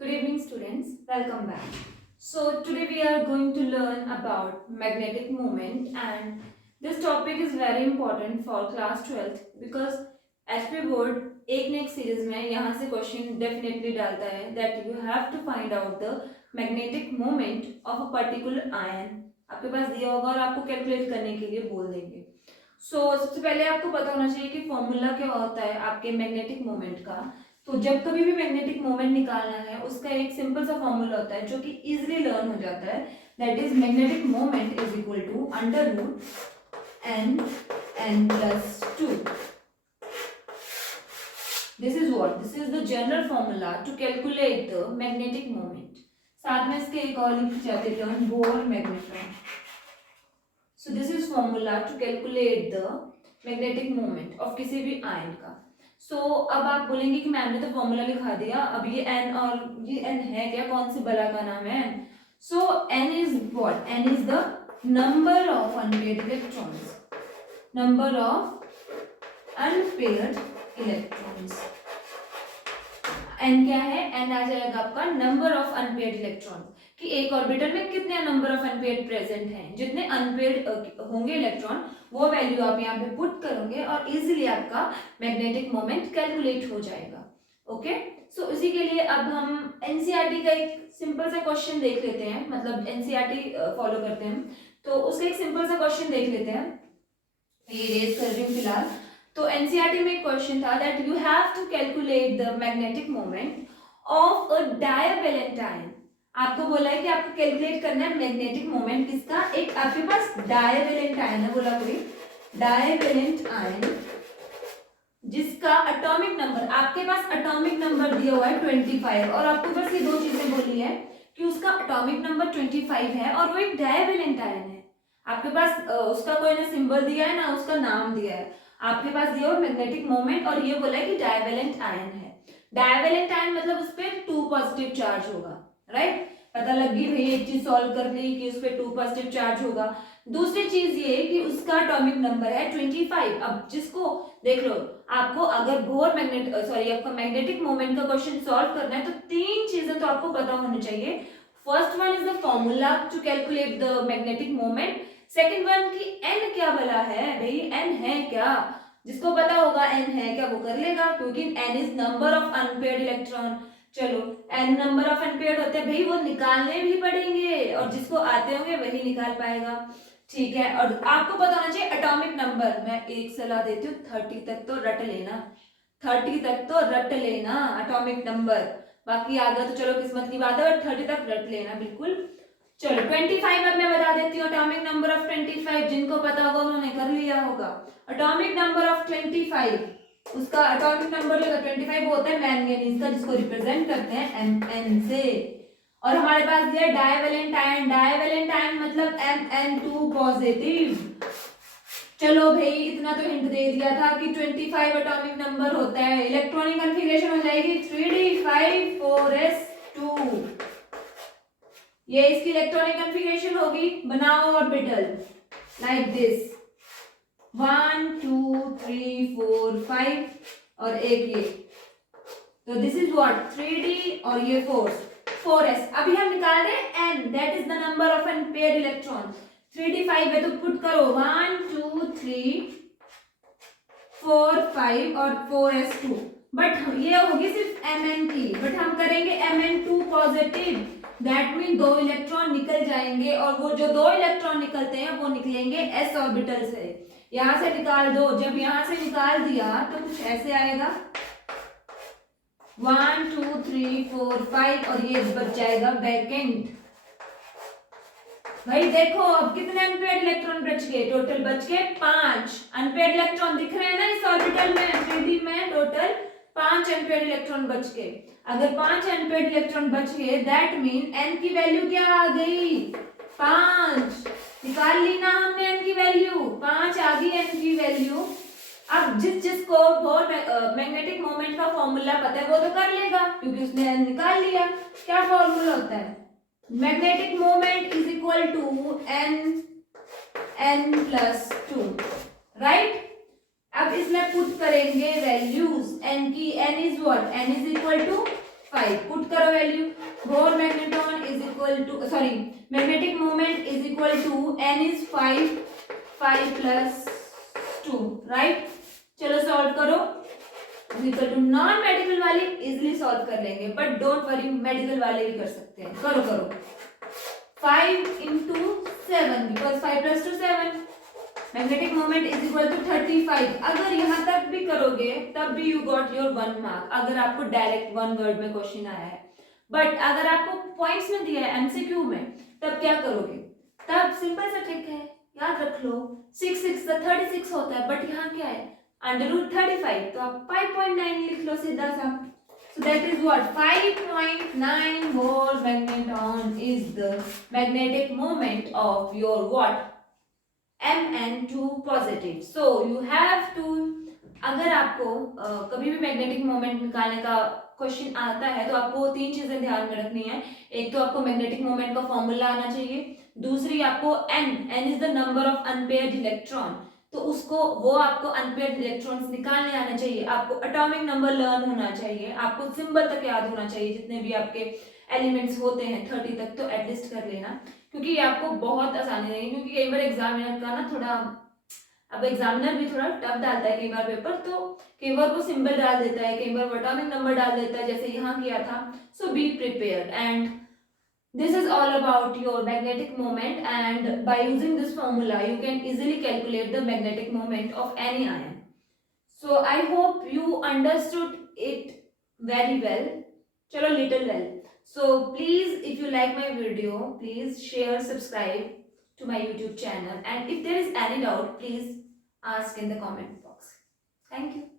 Good evening, students. Welcome back. So, today we are going to learn about magnetic moment, and this topic is very important for class 12th because HP board एक next series में यहाँ से question definitely डालता है that you have to find out the magnetic moment of a particular ion. आपके पास दिया होगा और आपको कैलकुलेट करने के लिए बोल देंगे। सबसे पहले आपको पता होना चाहिए कि फॉर्मूला क्या होता है आपके मैग्नेटिक मोमेंट का। तो जब कभी भी मैग्नेटिक मोमेंट निकालना है उसका एक सिंपल सा फॉर्मूला होता है जो कि इजीली लर्न हो जाता है, that is magnetic moment is equal to under root N plus 2। This is the general formula to calculate the magnetic moment. साथ में इसके एक और लिख जाते term Bohr magneton. So this is formula to calculate the magnetic moment of किसी भी ion का। अब आप बोलेंगे कि मैम ने तो फॉर्मूला लिखा दिया, अब ये एन और ये एन है क्या, कौन सी बला का नाम है N? N is what? N is the number of unpaired electrons, number of unpaired electrons. N क्या है? एन आ जाएगा आपका नंबर ऑफ अनपेयर्ड इलेक्ट्रॉन, कि एक ऑर्बिटल में कितने नंबर ऑफ अनपेयर्ड प्रेजेंट हैं। जितने अनपेयर्ड होंगे इलेक्ट्रॉन वो वैल्यू आप यहाँ पे पुट करोगे और इजीली आपका मैग्नेटिक मोमेंट कैलकुलेट हो जाएगा। ओके, सो इसी के लिए अब हम एनसीईआरटी का एक सिंपल सा क्वेश्चन देख लेते हैं, मतलब एनसीईआरटी फॉलो करते हैं तो उसका एक सिंपल सा क्वेश्चन देख लेते हैं। ये रेज कर रही हूँ फिलहाल। तो एनसीईआरटी में एक क्वेश्चन था that you have to calculate the magnetic moment of a divalent ion. आपको बोला है कि आपको कैलकुलेट करना है मैग्नेटिक मोमेंट किसका, एक आपके पास डायवैलेंट आयन है, बोला कोई डायवैलेंट आयन जिसका एटॉमिक नंबर, आपके पास एटॉमिक नंबर दिया हुआ है 25 और आपको बस ये दो चीजें बोली है कि उसका एटॉमिक नंबर 25 है और वो एक डायवैलेंट आयन है। आपके पास उसका कोई ना सिंबल दिया है ना उसका नाम दिया है, आपके पास दिया हुआ मैग्नेटिक मोमेंट और ये बोला है कि डायवैलेंट आयन है। डायवैलेंट आयन मतलब उस पर 2 पॉजिटिव चार्ज होगा, राइट? पता लग गई भाई, एक चीज सॉल्व कर ली कि उस पर 2 पॉजिटिव चार्ज होगा। दूसरी चीज ये कि उसका एटॉमिक नंबर है 25। अब जिसको देख लो, आपको अगर बोर आपका मैग्नेटिक मोमेंट का क्वेश्चन सॉल्व करना है तो तीन चीजें तो आपको पता होनी चाहिए। First one is the formula to calculate the magnetic moment. Second one की एन क्या भला है भाई, एन है क्या? जिसको पता होगा एन है क्या वो कर लेगा, क्योंकि N is number of unpaired electron. चलो, एन नंबर ऑफ अनपेयर्ड होते हैं भाई, वो निकालने भी पड़ेंगे और जिसको आते होंगे वही निकाल पाएगा, ठीक है। और आपको पता होना चाहिए एटॉमिक नंबर। मैं एक सलाह देती हूँ, 30 तक तो रट लेना, 30 तक तो रट लेना एटॉमिक नंबर। बाकी आगे तो चलो किस्मत की बात है, बट 30 तक रट लेना बिल्कुल। चलो 25 अब मैं बता देती हूँ एटॉमिक नंबर ऑफ 25, जिनको पता होगा उन्होंने कर लिया होगा। एटॉमिक नंबर ऑफ 25, उसका एटॉमिक नंबर जो 25 होता है मैंगनीज का, जिसको रिप्रेजेंट करते हैं Mn से। और हमारे पास दिया डायवैलेंट आयन, डायवैलेंट आयन मतलब Mn2 पॉजिटिव। चलो भाई, इतना तो हिंट दे दिया था कि 25 एटॉमिक नंबर होता है। इलेक्ट्रॉनिक कॉन्फ़िगरेशन हो जाएगी 3d5 4s2। ये इसकी इलेक्ट्रॉनिक कॉन्फ़िगरेशन होगी। बनाओ ऑर्बिटल लाइक दिस, 1 2 3 4 5 और एक ये, तो दिस इज व्हाट 3d और ये 4s। अभी हम निकाल रहे हैं n, that is the number of unpaired electron. 3d 5 है तो पुट करो 1 2 3 4 5 और 4s2। बट ये होगी सिर्फ Mn की, बट हम करेंगे Mn2 positive, that mean 2 electron निकल जाएंगे और वो जो 2 इलेक्ट्रॉन निकलते हैं वो निकलेंगे s ऑर्बिटल से। यहां से निकाल दो, जब यहां से निकाल दिया तो कुछ ऐसे आएगा 1 2 3 4 5 और ये बच जाएगा वैकेंट। भाई देखो अब कितने अनपेयर्ड इलेक्ट्रॉन बच गए, टोटल बच गए 5 अनपेयर्ड इलेक्ट्रॉन दिख रहे हैं ना इस ऑर्बिटल में। 3d में टोटल 5 अनपेयर्ड इलेक्ट्रॉन बच गए। अगर 5 अनपेयर्ड इलेक्ट्रॉन बच गए दैट मीन n की वैल्यू क्या आ गई, 5। निकाल ली ना हमने n की वैल्यू, 5 आ गई n की वैल्यू। अब जिसको मैग्नेटिक मोमेंट का फॉर्मूला पता है वो तो कर लेगा क्योंकि उसने n निकाल लिया। क्या फॉर्मूला होता है? Magnetic moment is equal to n plus 2, right? अब इसमें पुट करेंगे वैल्यूज n की। n is what? n is equal to 5 put करो value Bohr magnetron is equal to sorry magnetic moment is equal to n is 5 plus 2 right. चलो solve करो equal to non medical वाले easily solve कर लेंगे but don't worry medical वाले भी कर सकते हैं। करो करो 5 into 7 because 5 plus 2 7 magnetic moment is equal to 35। अगर यहाँ तक भी करोगे तब भी यू गॉट योर 1 मार्क अगर आपको डायरेक्ट 1 वर्ड में क्वेश्चन आया है। बट अगर आपको पॉइंट्स में दिया है एमसीक्यू में तब क्या करोगे, तब सिंपल सा ट्रिक है याद रख लो 6 6 36 होता है बट यहाँ क्या है अंडर रूट 35 तो आप 5.9 लिख लो सीधा सा। So that is what 5.9 Bohr magneton is the magnetic moment of your what Mn2 positive. So you have to अगर आपको कभी भी मैग्नेटिक मोमेंट निकालने का क्वेश्चन आता है तो आपको तीन चीजें ध्यान में रखनी है। एक तो आपको मैग्नेटिक मोमेंट का फॉर्मूला आना चाहिए, दूसरी आपको n is the number of unpaired electron तो उसको वो आपको अनपेयर्ड इलेक्ट्रॉन्स निकालने आना चाहिए, आपको एटॉमिक नंबर लर्न होना चाहिए, आपको सिंबल तक याद होना चाहिए जितने भी आपके एलिमेंट्स होते हैं 30 तक तो एटलीस्ट कर लेना क्योंकि ये आपको बहुत आसानी रहेगी। क्योंकि कई बार एग्जामिनर का ना थोड़ा अब एग्जामिनर भी थोड़ा टफ डालता है कई बार पेपर, तो कई बार वो सिंबल डाल देता है, कई बार एटॉमिक नंबर डाल देता है जैसे यहाँ किया था। So be prepared and this is all about your magnetic moment and by using this formula you can easily calculate the magnetic moment of any ion. So I hope you understood it very well, chalo little well. So please if you like my video please share subscribe to my YouTube channel and if there is any doubt please ask in the comment box. Thank you.